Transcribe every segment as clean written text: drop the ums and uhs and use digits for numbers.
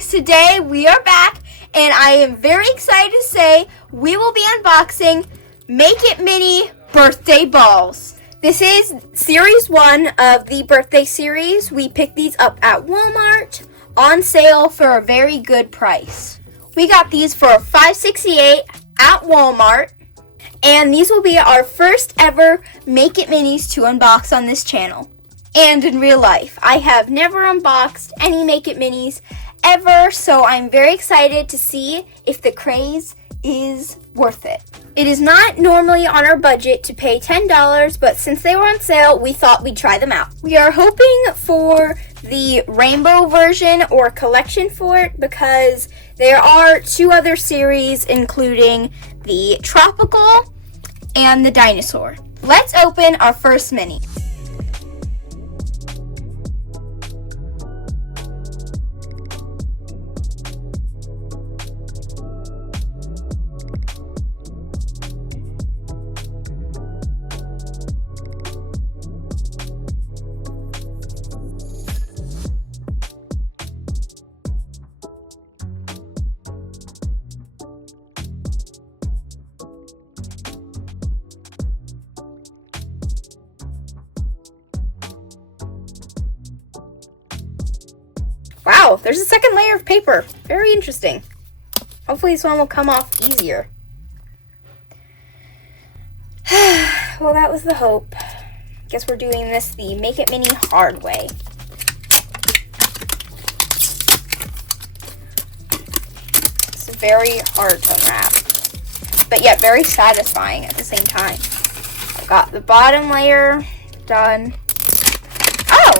Saturdays. Today we are back and I am very excited to say we will be unboxing Make It Mini birthday balls. This is series 1 of the birthday series. We picked these up at Walmart on sale for a very good price. We got these for $5.68 at Walmart. And these will be our first ever Make It Minis to unbox on this channel. And in real life, I have never unboxed any Make It Minis ever, so I'm very excited to see if the craze is worth it. It is not normally on our budget to pay $10, but since they were on sale, we thought we'd try them out. We are hoping for the rainbow version or collection for it because there are 2 other series, including the tropical and the dinosaur. Let's open our first mini. Wow, there's a second layer of paper. Very interesting. Hopefully this one will come off easier. Well, that was the hope. Guess we're doing this the Make It Mini hard way. It's very hard to unwrap, but yet very satisfying at the same time. I've got the bottom layer done. Oh!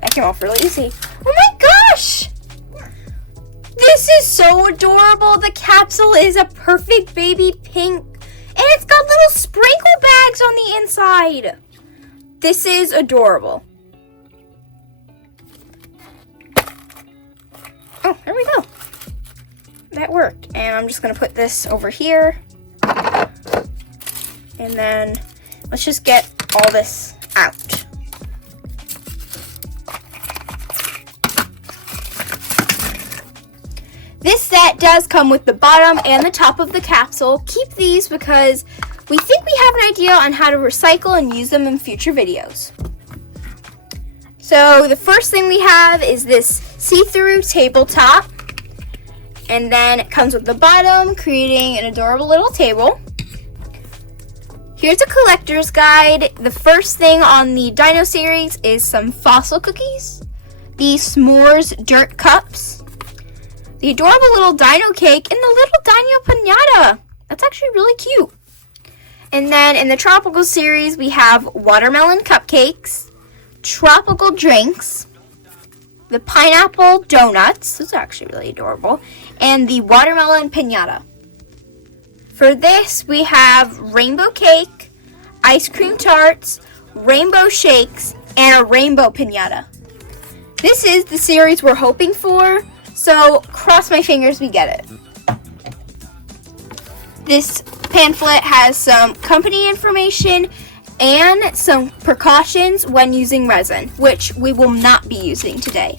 That came off really easy. Oh my gosh! This is so adorable. The capsule is a perfect baby pink. And it's got little sprinkle bags on the inside. This is adorable. Oh, there we go. That worked. And I'm just going to put this over here. And then let's just get all this out. This set does come with the bottom and the top of the capsule. Keep these because we think we have an idea on how to recycle and use them in future videos. So the first thing we have is this see-through tabletop. And then it comes with the bottom, creating an adorable little table. Here's a collector's guide. The first thing on the Dino series is some fossil cookies, the s'mores dirt cups, the adorable little dino cake, and the little dino piñata. That's actually really cute. And then in the tropical series, we have watermelon cupcakes, tropical drinks, the pineapple donuts. Those are actually really adorable. And the watermelon piñata. For this, we have rainbow cake, ice cream tarts, rainbow shakes, and a rainbow piñata. This is the series we're hoping for. So, cross my fingers we get it. This pamphlet has some company information and some precautions when using resin, which we will not be using today.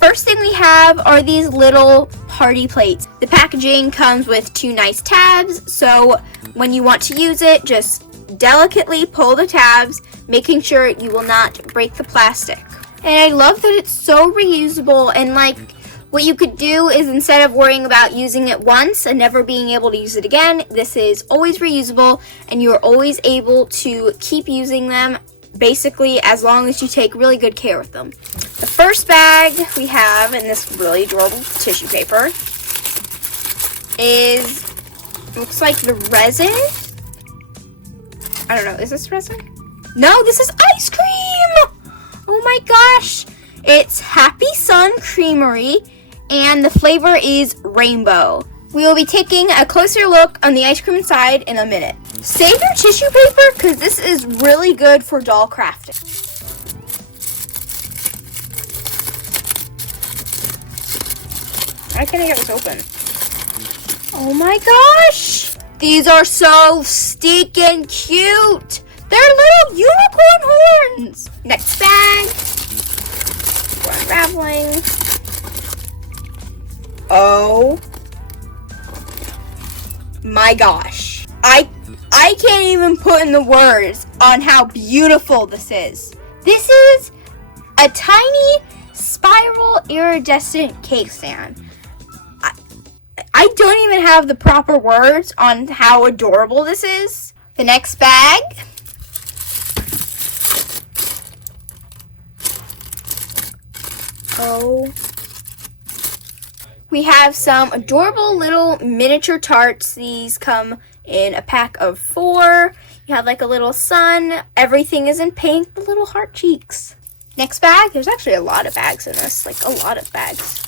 First thing we have are these little party plates. The packaging comes with 2 nice tabs, so when you want to use it, just delicately pull the tabs, making sure you will not break the plastic. And I love that it's so reusable, and what you could do is instead of worrying about using it once and never being able to use it again, this is always reusable and you're always able to keep using them basically as long as you take really good care of them. The first bag we have in this really adorable tissue paper looks like the resin. I don't know, is this resin? No, this is ice cream! Oh my gosh! It's Happy Sun Creamery. And the flavor is rainbow. We will be taking a closer look on the ice cream inside in a minute. Save your tissue paper because this is really good for doll crafting. Why can't I get this open? Oh my gosh! These are so stinking cute! They're little unicorn horns! Next bag. We're unraveling. Oh my gosh. I can't even put in the words on how beautiful this is. This is a tiny spiral iridescent cake stand. I don't even have the proper words on how adorable this is. The next bag. Oh. We have some adorable little miniature tarts. These come in a pack of 4. You have like a little sun. Everything is in pink. The little heart cheeks. Next bag. There's actually a lot of bags in this. Like a lot of bags.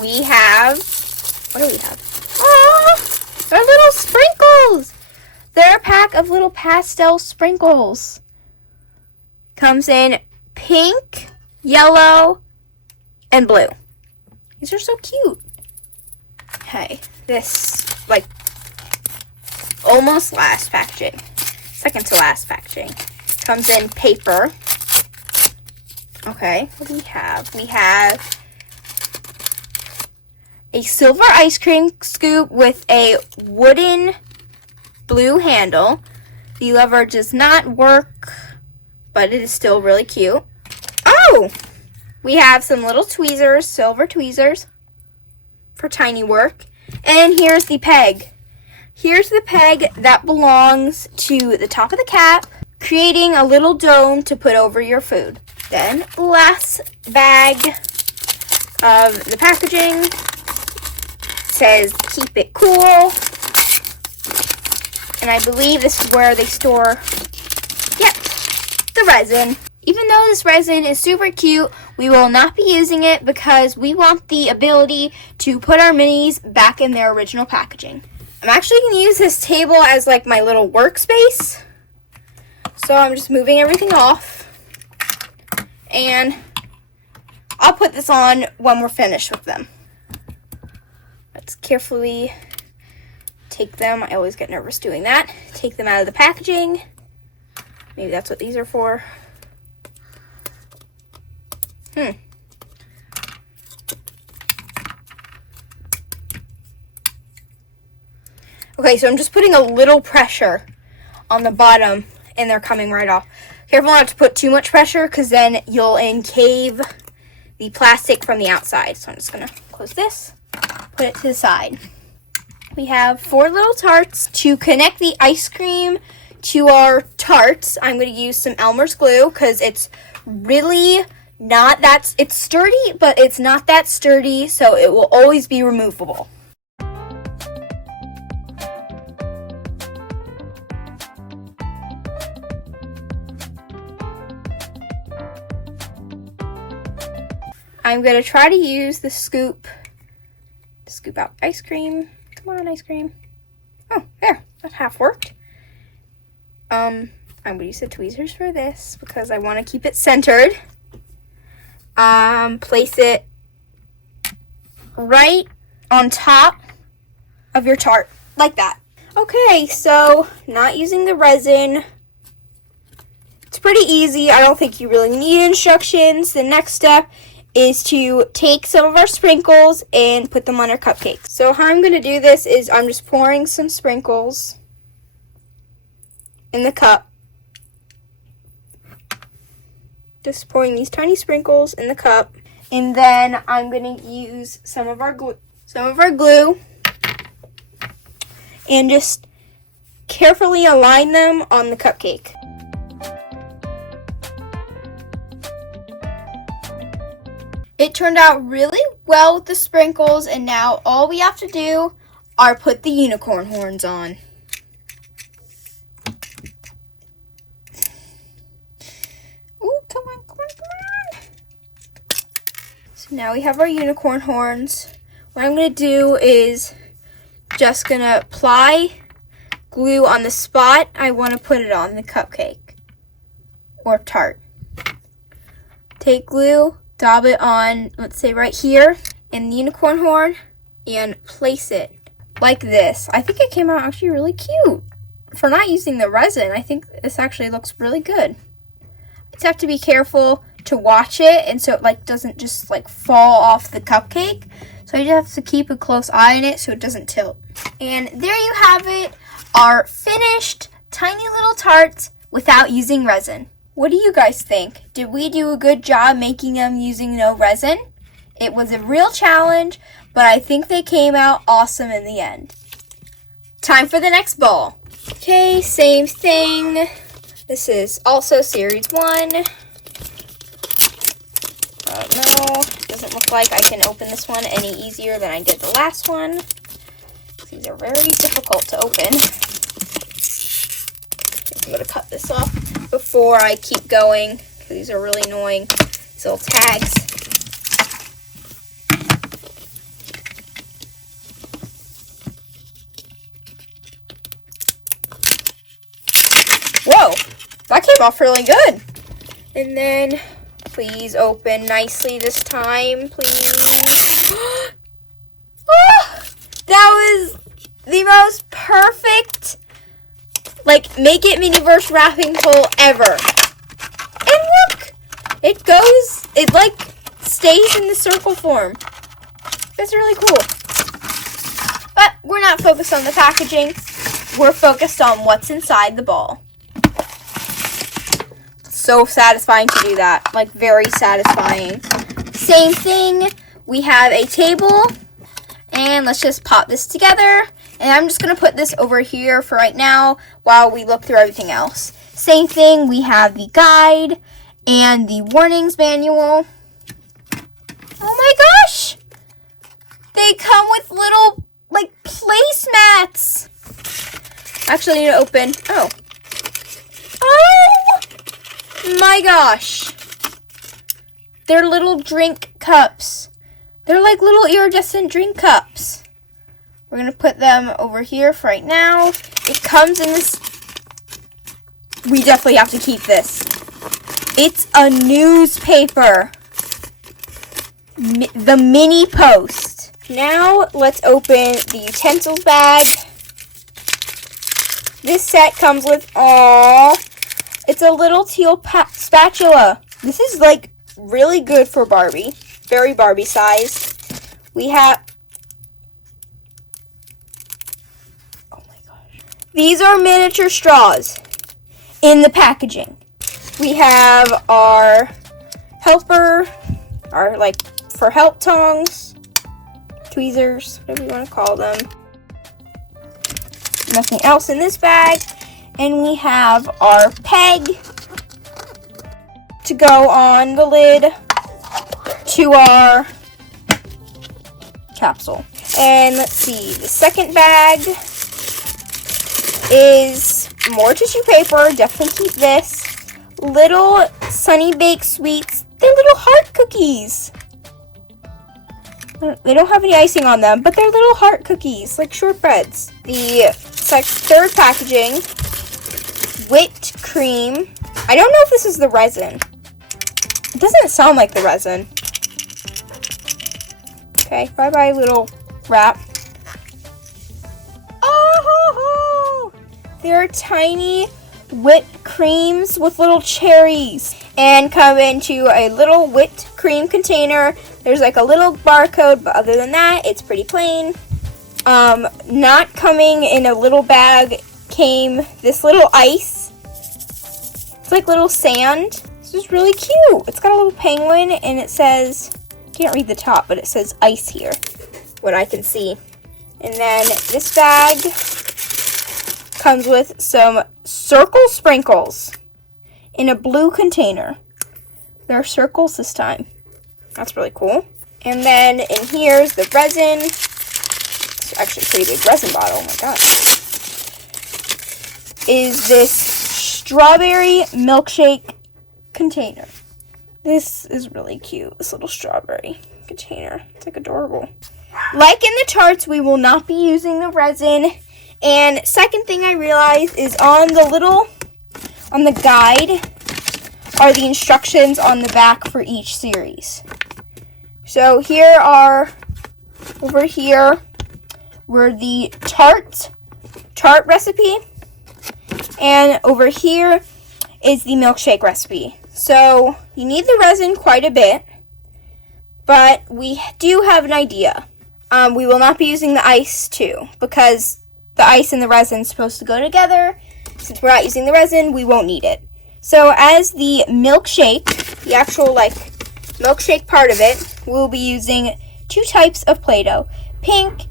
We have... What do we have? Oh! They're little sprinkles! They're a pack of little pastel sprinkles. Comes in pink, yellow, and blue. These are so cute. Okay, this, like, almost last packaging. Second to last packaging. Comes in paper. Okay, what do we have? We have a silver ice cream scoop with a wooden blue handle. The lever does not work, but it is still really cute. Oh! We have some little tweezers, silver tweezers for tiny work. And here's the peg. Here's the peg that belongs to the top of the cap, creating a little dome to put over your food. Then, last bag of the packaging says keep it cool. And I believe this is where they store, yep, the resin. Even though this resin is super cute, we will not be using it because we want the ability to put our minis back in their original packaging. I'm actually going to use this table as like my little workspace. So I'm just moving everything off. And I'll put this on when we're finished with them. Let's carefully take them. I always get nervous doing that. Take them out of the packaging. Maybe that's what these are for. Okay, so I'm just putting a little pressure on the bottom and they're coming right off. Careful not to put too much pressure because then you'll encave the plastic from the outside. So I'm just going to close this, put it to the side. We have 4 little tarts. To connect the ice cream to our tarts, I'm going to use some Elmer's glue because it's really not that, it's sturdy, but it's not that sturdy, so it will always be removable. I'm going to try to use the scoop to scoop out ice cream. Come on, ice cream. Oh, there. That half worked. I'm going to use the tweezers for this because I want to keep it centered. Place it right on top of your tart, like that. Okay, so not using the resin. It's pretty easy. I don't think you really need instructions. The next step is to take some of our sprinkles and put them on our cupcakes. So how I'm going to do this is I'm just pouring some sprinkles in the cup. Just pouring these tiny sprinkles in the cup. And then I'm going to use some of our glue and just carefully align them on the cupcake. It turned out really well with the sprinkles, and now all we have to do are put the unicorn horns on. Ooh, come on, come on, come on. So now we have our unicorn horns. What I'm going to do is just going to apply glue on the spot I want to put it on, the cupcake or tart. Take glue, dab it on, let's say right here, in the unicorn horn, and place it like this. I think it came out actually really cute. For not using the resin, I think this actually looks really good. I just have to be careful to watch it, and so it like doesn't just like fall off the cupcake. So you just have to keep a close eye on it so it doesn't tilt. And there you have it, our finished tiny little tarts without using resin. What do you guys think? Did we do a good job making them using no resin? It was a real challenge, but I think they came out awesome in the end. Time for the next ball. Okay, same thing. This is also series 1. I don't know. Doesn't look like I can open this one any easier than I did the last one. These are very difficult to open. I'm going to cut this off before I keep going, because these are really annoying. These little tags. Whoa, that came off really good. And then, please open nicely this time, please. Oh, that was the most perfect, like, Make It Miniverse wrapping pull ever. And look, it goes, it like stays in the circle form. That's really cool. But we're not focused on the packaging. We're focused on what's inside the ball. So satisfying to do that, like very satisfying. Same thing, we have a table, and let's just pop this together, and I'm just gonna put this over here for right now while we look through everything else. Same thing, we have the guide and the warnings manual. Oh my gosh, they come with little like placemats. Actually, I need to open. Oh my gosh. They're little drink cups. They're like little iridescent drink cups. We're going to put them over here for right now. It comes in this. We definitely have to keep this. It's a newspaper. The mini post. Now let's open the utensils bag. This set comes with, it's a little teal spatula. This is like really good for Barbie. Very Barbie sized. We have, oh my gosh. These are miniature straws in the packaging. We have our helper, our like for help tongs, tweezers, whatever you want to call them. Nothing else in this bag. And we have our peg to go on the lid to our capsule. And let's see, the second bag is more tissue paper. Definitely keep this. Little Sunny Baked Sweets. They're little heart cookies. They don't have any icing on them, but they're little heart cookies, like shortbreads. The third packaging, whipped cream. I don't know if this is the resin. It doesn't sound like the resin. Okay, bye-bye little wrap. Oh! They're tiny whipped creams with little cherries. And come into a little whipped cream container. There's like a little barcode, but other than that, it's pretty plain. Not coming in a little bag came this little ice. It's like little sand. This is really cute. It's got a little penguin and it says, can't read the top, but it says ice here, what I can see. And then this bag comes with some circle sprinkles in a blue container. They're circles this time. That's really cool. And then in here's the resin. It's actually a pretty big resin bottle. Oh my god. Is this strawberry milkshake container. This is really cute. This little strawberry container. It's like adorable. Like in the tarts, we will not be using the resin. And second thing I realized is on the guide are the instructions on the back for each series. So here are, over here, were the tart recipe. And over here is the milkshake recipe. So you need the resin quite a bit, but we do have an idea. We will not be using the ice too, because the ice and the resin is supposed to go together. Since we're not using the resin, we won't need it. So as the milkshake, the actual milkshake part of it, we'll be using 2 types of Play-Doh, pink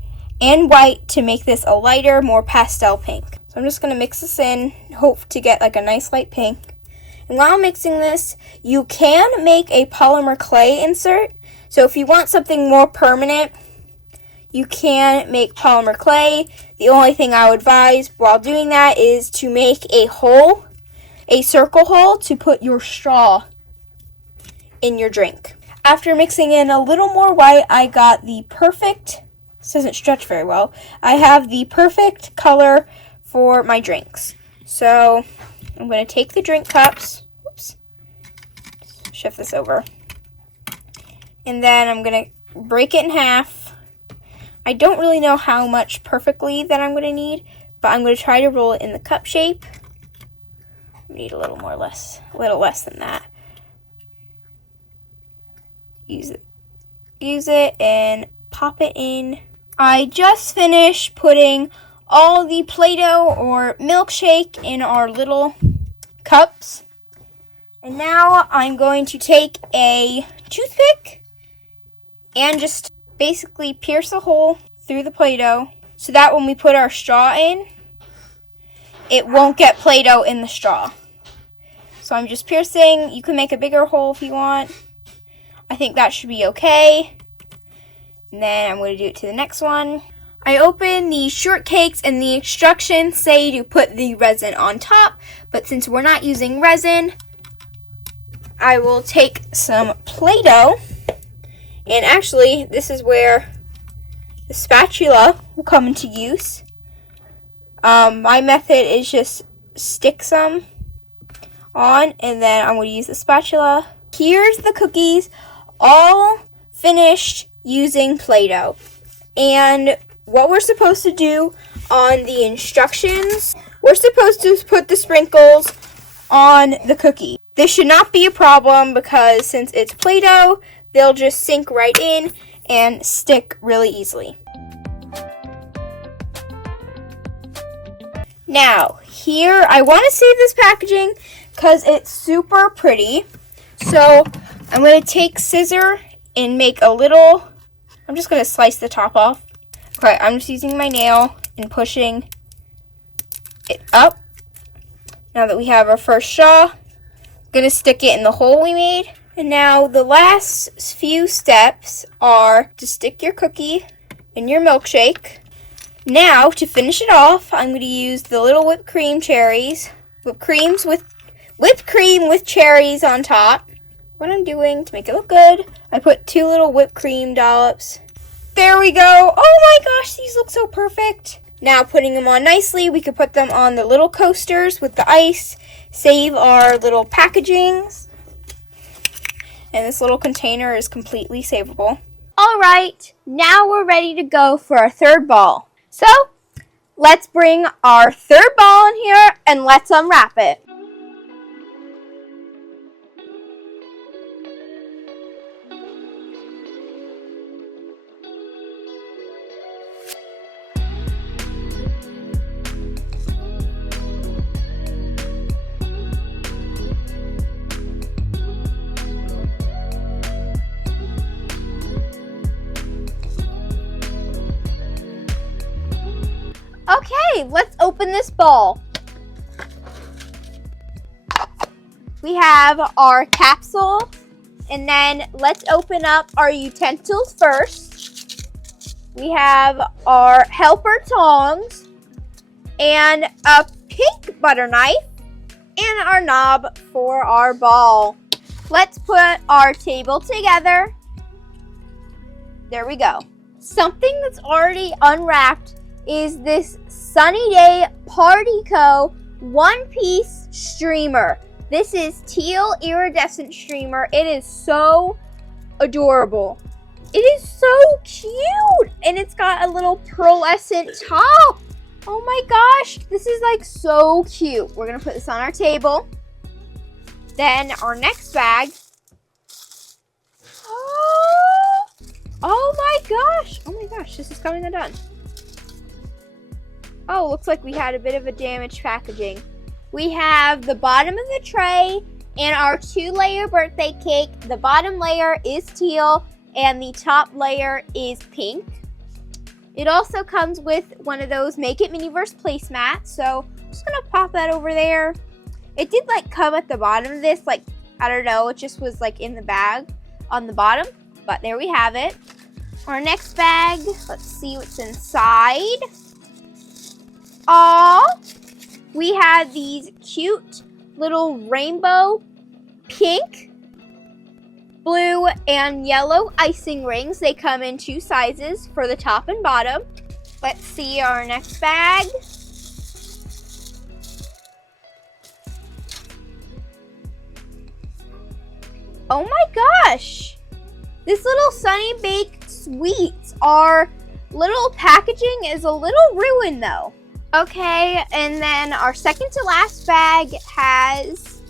and white, to make this a lighter, more pastel pink. So I'm just going to mix this in, hope to get a nice light pink. And while mixing this, you can make a polymer clay insert. So if you want something more permanent, you can make polymer clay. The only thing I would advise while doing that is to make a hole, a circle hole, to put your straw in your drink. After mixing in a little more white, I got the perfect, this doesn't stretch very well, I have the perfect color for my drinks. So I'm going to take the drink cups, oops, shift this over, and then I'm going to break it in half. I don't really know how much perfectly that I'm going to need, but I'm going to try to roll it in the cup shape. I need a little less than that. Use it and pop it in. I just finished putting all the Play-Doh or milkshake in our little cups. And now I'm going to take a toothpick and just basically pierce a hole through the Play-Doh so that when we put our straw in, it won't get Play-Doh in the straw. So I'm just piercing. You can make a bigger hole if you want. I think that should be okay. And then I'm going to do it to the next one. I open the shortcakes and the instructions say to put the resin on top, but since we're not using resin, I will take some Play-Doh, and actually this is where the spatula will come into use. My method is just stick some on, and then I'm going to use the spatula. Here's the cookies, all finished using Play-Doh. And what we're supposed to do on the instructions, we're supposed to put the sprinkles on the cookie. This should not be a problem because since it's Play-Doh, they'll just sink right in and stick really easily. Now, here, I want to save this packaging because it's super pretty. So, I'm going to take scissors and make a little, I'm just going to slice the top off. Okay, I'm just using my nail and pushing it up. Now that we have our first straw, I'm going to stick it in the hole we made. And now the last few steps are to stick your cookie in your milkshake. Now, to finish it off, I'm going to use the little whipped cream with cherries on top. What I'm doing to make it look good, I put 2 little whipped cream dollops. There we go. Oh my gosh, these look so perfect. Now putting them on nicely, we could put them on the little coasters with the ice, save our little packagings. And this little container is completely savable. All right, now we're ready to go for our third ball. So, let's bring our third ball in here and let's unwrap it. Okay, let's open this ball. We have our capsule, and then let's open up our utensils first. We have our helper tongs, and a pink butter knife, and our knob for our ball. Let's put our table together. There we go. Something that's already unwrapped is this Sunny Day Partyco one-piece streamer. This is teal iridescent streamer. It is so adorable. It is so cute, and it's got a little pearlescent top. Oh my gosh, this is like so cute. We're gonna put this on our table. Then our next bag. Oh my gosh! Oh my gosh, this is coming undone. Oh, looks like we had a bit of a damaged packaging. We have the bottom of the tray and our 2-layer birthday cake. The bottom layer is teal and the top layer is pink. It also comes with one of those Make It Miniverse placemats, so I'm just gonna pop that over there. It did like come at the bottom of this, like, I don't know, it just was like in the bag on the bottom, but there we have it. Our next bag, let's see what's inside. Aww, we have these cute little rainbow pink, blue, and yellow icing rings. They come in 2 sizes for the top and bottom. Let's see our next bag. Oh my gosh! This little Sunny Baked sweets, our little packaging is a little ruined though. Okay, and then our second to last bag has,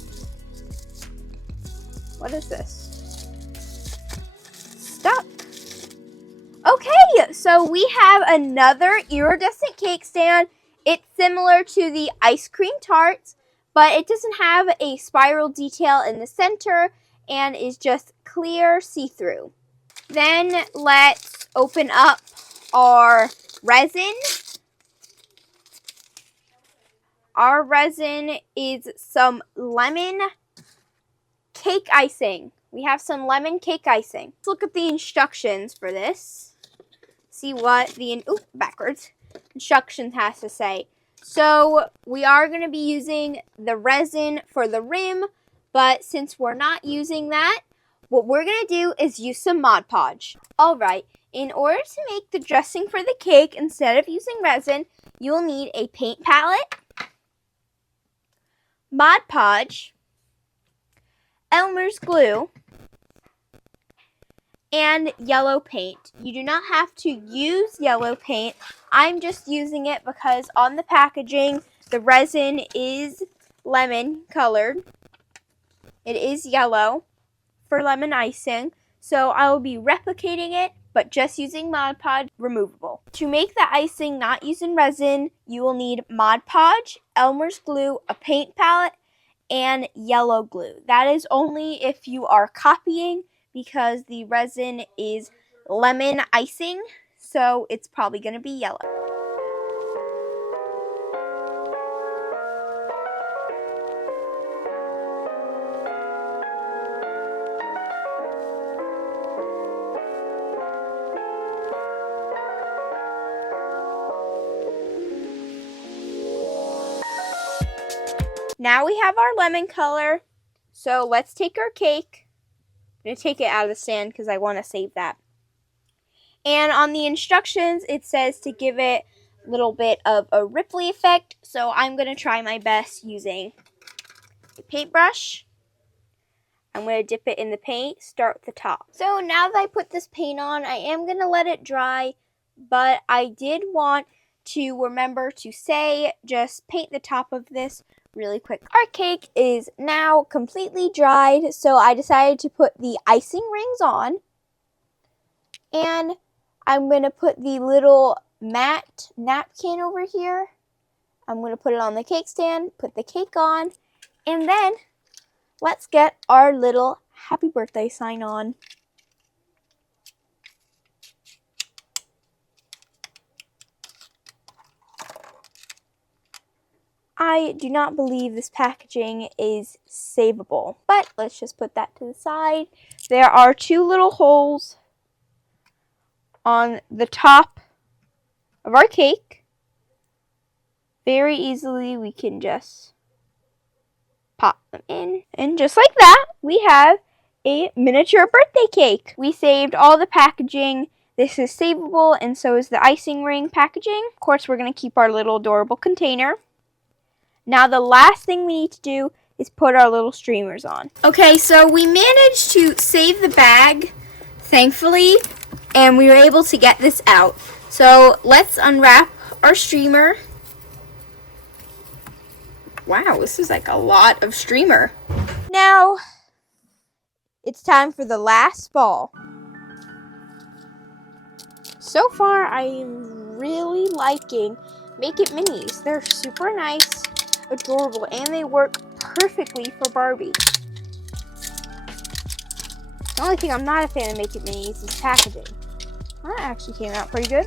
what is this? Stuck. Okay, so we have another iridescent cake stand. It's similar to the ice cream tarts, but it doesn't have a spiral detail in the center and is just clear see-through. Then let's open up our resin. Our resin is some lemon cake icing. We have some lemon cake icing. Let's look at the instructions for this. See what the backwards instructions has to say. So we are going to be using the resin for the rim, but since we're not using that, what we're going to do is use some Mod Podge. Alright, in order to make the dressing for the cake instead of using resin, you will need a paint palette, Mod Podge, Elmer's glue, and yellow paint. You do not have to use yellow paint. I'm just using it because on the packaging, the resin is lemon colored. It is yellow for lemon icing, so I will be replicating it, but just using Mod Podge removable. To make the icing not using resin, you will need Mod Podge, Elmer's glue, a paint palette, and yellow glue. That is only if you are copying, because the resin is lemon icing, so it's probably going to be yellow. Now we have our lemon color, so let's take our cake. I'm going to take it out of the stand because I want to save that. And on the instructions, it says to give it a little bit of a ripply effect, so I'm going to try my best using a paintbrush. I'm going to dip it in the paint, start at the top. So now that I put this paint on, I am going to let it dry, but I did want to remember to say, just paint the top of this really quick. Our cake is now completely dried, so I decided to put the icing rings on. And I'm going to put the little matte napkin over here. I'm going to put it on the cake stand, put the cake on, and then let's get our little happy birthday sign on. I do not believe this packaging is savable, but let's just put that to the side. There are 2 little holes on the top of our cake. Very easily we can just pop them in. And just like that, we have a miniature birthday cake. We saved all the packaging. This is savable, and so is the icing ring packaging. Of course, we're going to keep our little adorable container. Now the last thing we need to do is put our little streamers on. Okay, so we managed to save the bag, thankfully, and we were able to get this out. So let's unwrap our streamer. Wow, this is like a lot of streamer. Now, it's time for the last ball. So far, I am really liking Make It Minis. They're super nice, adorable, and they work perfectly for Barbie. The only thing I'm not a fan of Make It Minis is packaging. Well, that actually came out pretty good.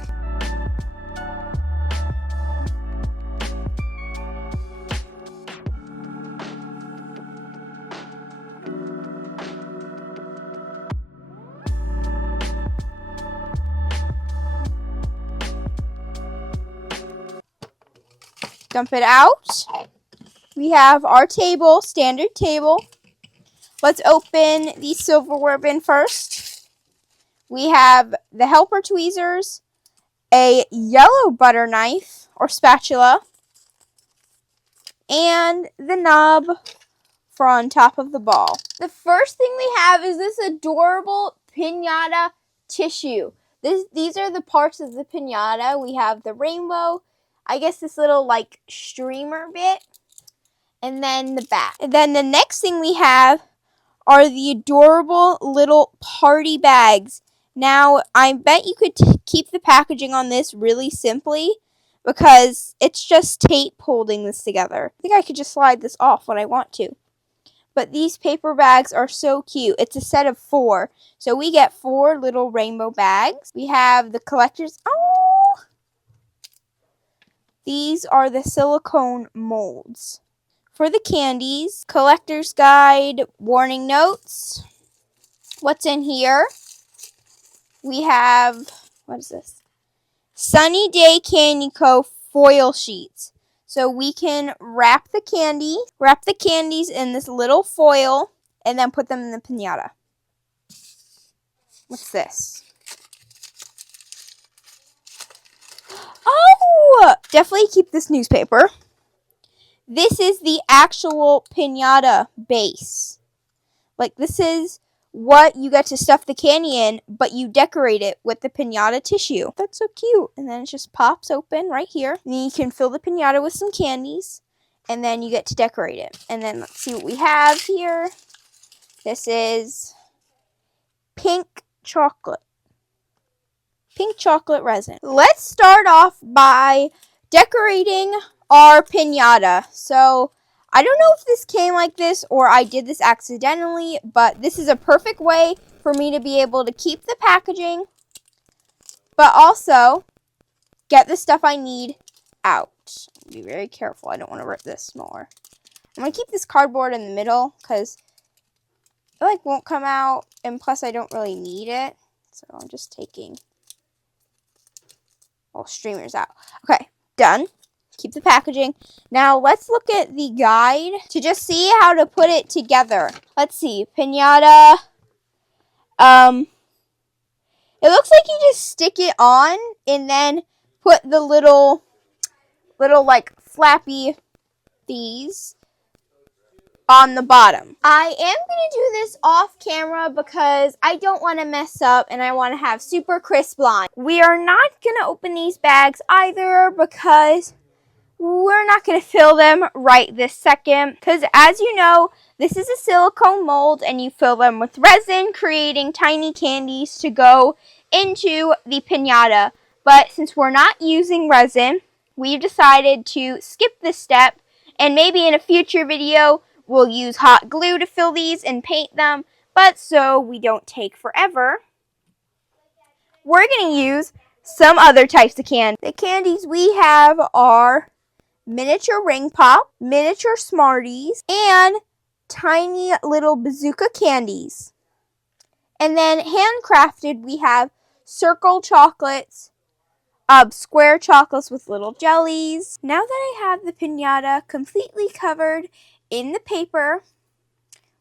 Dump it out. We have our table, standard table. Let's open the silverware bin first. We have the helper tweezers, a yellow butter knife or spatula, and the knob for on top of the ball. The first thing we have is this adorable piñata tissue. These are the parts of the piñata. We have the rainbow, I guess this little like streamer bit, and then the back. And then the next thing we have are the adorable little party bags. Now, I bet you could keep the packaging on this really simply because it's just tape holding this together. I think I could just slide this off when I want to. But these paper bags are so cute. It's a set of 4. So we get 4 little rainbow bags. We have the collectors. Oh! These are the silicone molds. For the candies, collector's guide, warning notes. What's in here? We have, what is this? Sunny Day Candy Co. foil sheets. So we can wrap the candies in this little foil, and then put them in the piñata. What's this? Oh! Definitely keep this newspaper. This is the actual piñata base. Like, this is what you get to stuff the candy in, but you decorate it with the piñata tissue. That's so cute. And then it just pops open right here. And then you can fill the piñata with some candies, and then you get to decorate it. And then let's see what we have here. This is pink chocolate. Pink chocolate resin. Let's start off by decorating our piñata. So, I don't know if this came like this or I did this accidentally, but this is a perfect way for me to be able to keep the packaging, but also get the stuff I need out. Be very careful. I don't want to rip this more. I'm going to keep this cardboard in the middle because it won't come out, and plus I don't really need it. So I'm just taking all streamers out. Okay, done. Keep the packaging. Now let's look at the guide to just see how to put it together. Let's see, piñata. It looks like you just stick it on and then put the little like flappy these on the bottom. I am going to do this off camera because I don't want to mess up and I want to have super crisp line. We are not going to open these bags either because we're not going to fill them right this second because, as you know, this is a silicone mold and you fill them with resin, creating tiny candies to go into the piñata. But since we're not using resin, we've decided to skip this step, and maybe in a future video we'll use hot glue to fill these and paint them. But so we don't take forever, we're going to use some other types of candy. The candies we have are miniature ring pop, miniature Smarties, and tiny little bazooka candies. And then handcrafted, we have circle chocolates, square chocolates with little jellies. Now that I have the piñata completely covered in the paper,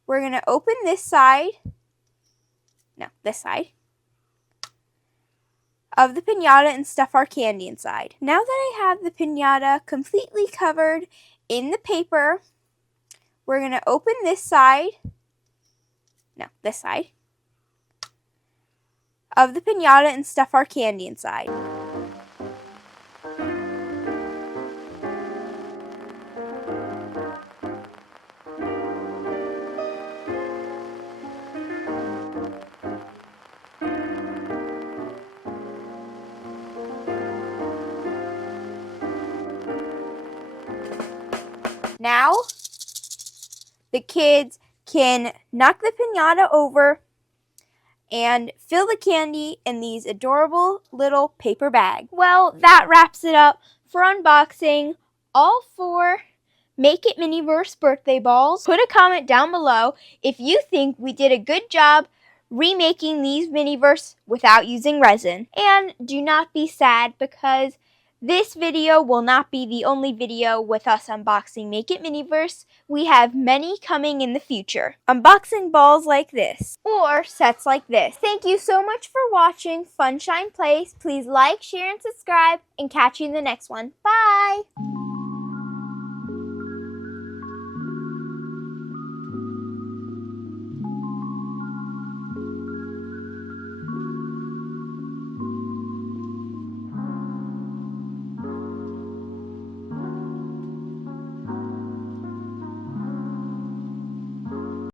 we're going to open this side of the piñata and stuff our candy inside. Now that I have the piñata completely covered in the paper, we're going to open this side of the piñata and stuff our candy inside. Now, the kids can knock the piñata over and fill the candy in these adorable little paper bags. Well, that wraps it up for unboxing all 4 Make It Miniverse birthday balls. Put a comment down below if you think we did a good job remaking these Miniverse without using resin. And do not be sad, because this video will not be the only video with us unboxing Make It Miniverse. We have many coming in the future. Unboxing balls like this, or sets like this. Thank you so much for watching Funshine Place. Please like, share, and subscribe, and catch you in the next one. Bye!